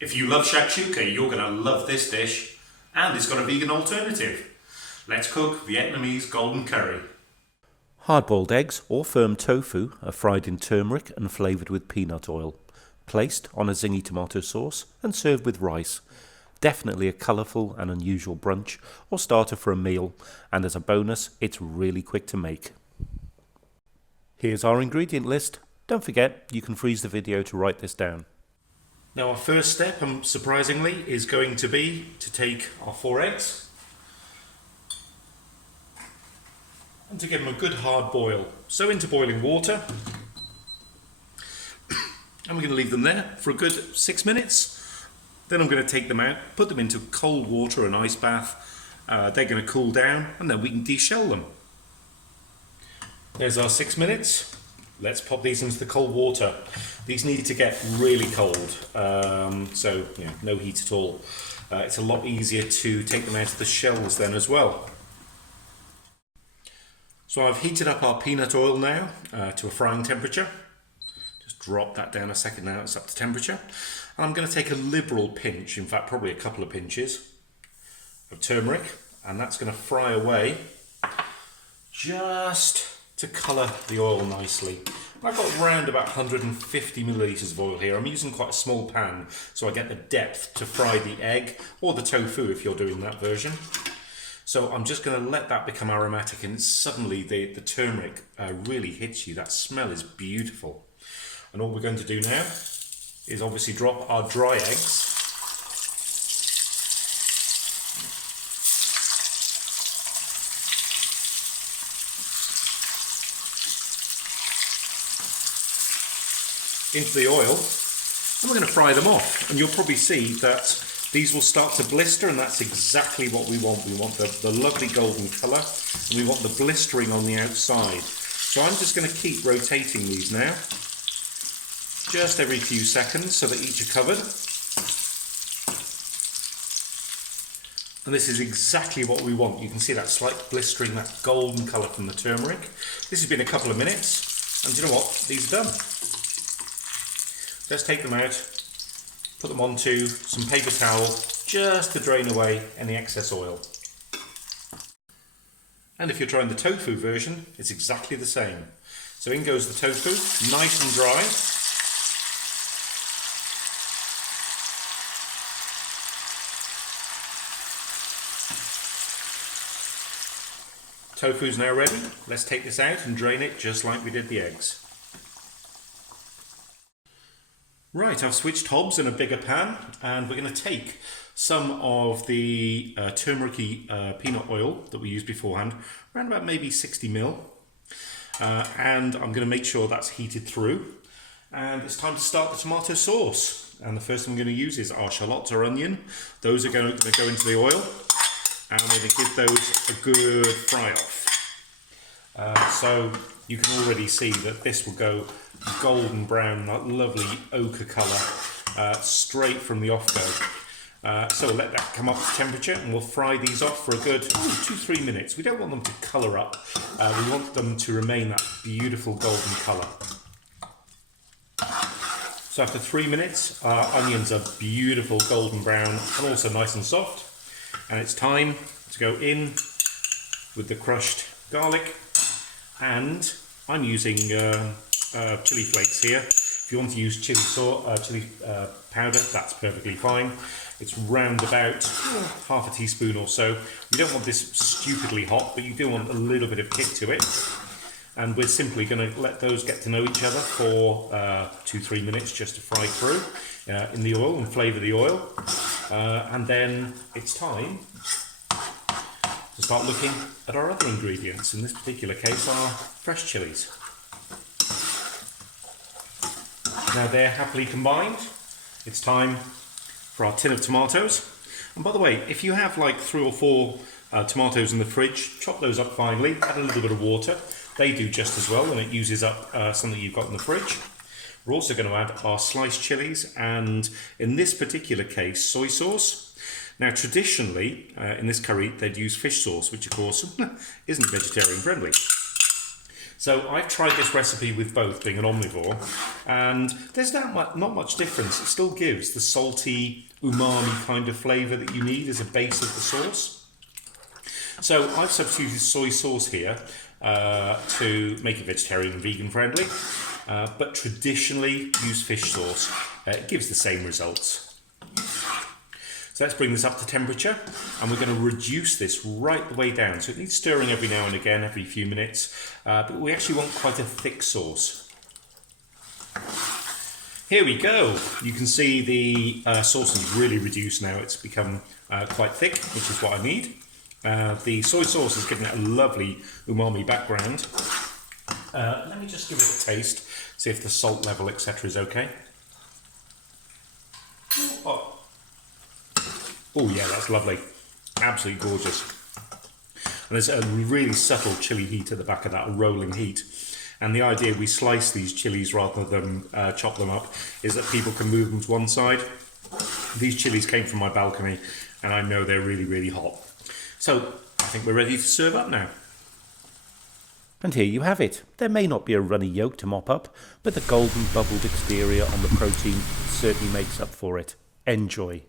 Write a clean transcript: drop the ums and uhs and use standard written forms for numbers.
If you love shakshuka, you're going to love this dish, and it's got a vegan alternative. Let's cook Vietnamese golden curry. Hard-boiled eggs or firm tofu are fried in turmeric and flavoured with peanut oil, placed on a zingy tomato sauce and served with rice. Definitely a colourful and unusual brunch or starter for a meal, and as a bonus, it's really quick to make. Here's our ingredient list. Don't forget, you can freeze the video to write this down. Now our first step, surprisingly, is going to be to take our 4 eggs and to give them a good hard boil. So into boiling water, and we're going to leave them there for a good 6 minutes. Then I'm going to take them out, put them into cold water, an ice bath. They're going to cool down, and then we can deshell them. There's our 6 minutes. Let's pop these into the cold water. These need to get really cold, so no heat at all. It's a lot easier to take them out of the shells then as well. So I've heated up our peanut oil now to a frying temperature. Just drop that down a second now, it's up to temperature. And I'm going to take a liberal pinch, in fact probably a couple of pinches, of turmeric, and that's going to fry away just to colour the oil nicely. I've got around about 150 millilitres of oil here. I'm using quite a small pan so I get the depth to fry the egg or the tofu if you're doing that version. So I'm just going to let that become aromatic, and suddenly the turmeric really hits you. That smell is beautiful. And all we're going to do now is obviously drop our dry eggs. Into the oil, and we're going to fry them off, and you'll probably see that these will start to blister, and that's exactly what we want. We want the lovely golden colour, and we want the blistering on the outside. So I'm just going to keep rotating these now, just every few seconds, so that each are covered. And this is exactly what we want. You can see that slight blistering, that golden colour from the turmeric. This has been a couple of minutes, and do you know what? These are done. Let's take them out, put them onto some paper towel just to drain away any excess oil. And if you're trying the tofu version, it's exactly the same. So in goes the tofu, nice and dry. Tofu's now ready. Let's take this out and drain it just like we did the eggs. Right, I've switched hobs in a bigger pan, and we're going to take some of the turmeric-y peanut oil that we used beforehand, around about maybe 60 ml, and I'm going to make sure that's heated through. And it's time to start the tomato sauce. And the first thing I'm going to use is our shallots or onion. Those are going to go into the oil, and I'm going to give those a good fry off. So you can already see that this will go golden brown, that lovely ochre colour, straight from the off-go. So we'll let that come up to temperature, and we'll fry these off for a good 2-3 minutes. We don't want them to colour up, we want them to remain that beautiful golden colour. So after 3 minutes, our onions are beautiful golden brown and also nice and soft. And it's time to go in with the crushed garlic, and I'm using chili flakes here. If you want to use chili powder, that's perfectly fine. It's round about half a teaspoon or so. You don't want this stupidly hot, but you do want a little bit of kick to it. And we're simply going to let those get to know each other for 2-3 minutes just to fry through in the oil and flavour the oil. And then it's time to start looking at our other ingredients. In this particular case, our fresh chilies. Now they're happily combined. It's time for our tin of tomatoes. And by the way, if you have like 3 or 4 tomatoes in the fridge, chop those up finely, add a little bit of water. They do just as well, and it uses up something you've got in the fridge. We're also going to add our sliced chilies, and in this particular case, soy sauce. Now traditionally, in this curry, they'd use fish sauce, which of course isn't vegetarian friendly. So I've tried this recipe with both, being an omnivore, and there's not much difference. It still gives the salty, umami kind of flavour that you need as a base of the sauce. So I've substituted soy sauce here to make it vegetarian and vegan friendly, but traditionally use fish sauce. It gives the same results. So let's bring this up to temperature, and we're going to reduce this right the way down. So it needs stirring every now and again, every few minutes, but we actually want quite a thick sauce. Here we go. You can see the sauce is really reduced now. It's become quite thick, which is what I need. The soy sauce has given it a lovely umami background. Let me just give it a taste, see if the salt level, etc. is okay. Oh yeah, that's lovely. Absolutely gorgeous. And there's a really subtle chili heat at the back of that, a rolling heat. And the idea we slice these chilies rather than chop them up is that people can move them to one side. These chilies came from my balcony and I know they're really, really hot. So I think we're ready to serve up now. And here you have it. There may not be a runny yolk to mop up, but the golden bubbled exterior on the protein certainly makes up for it. Enjoy.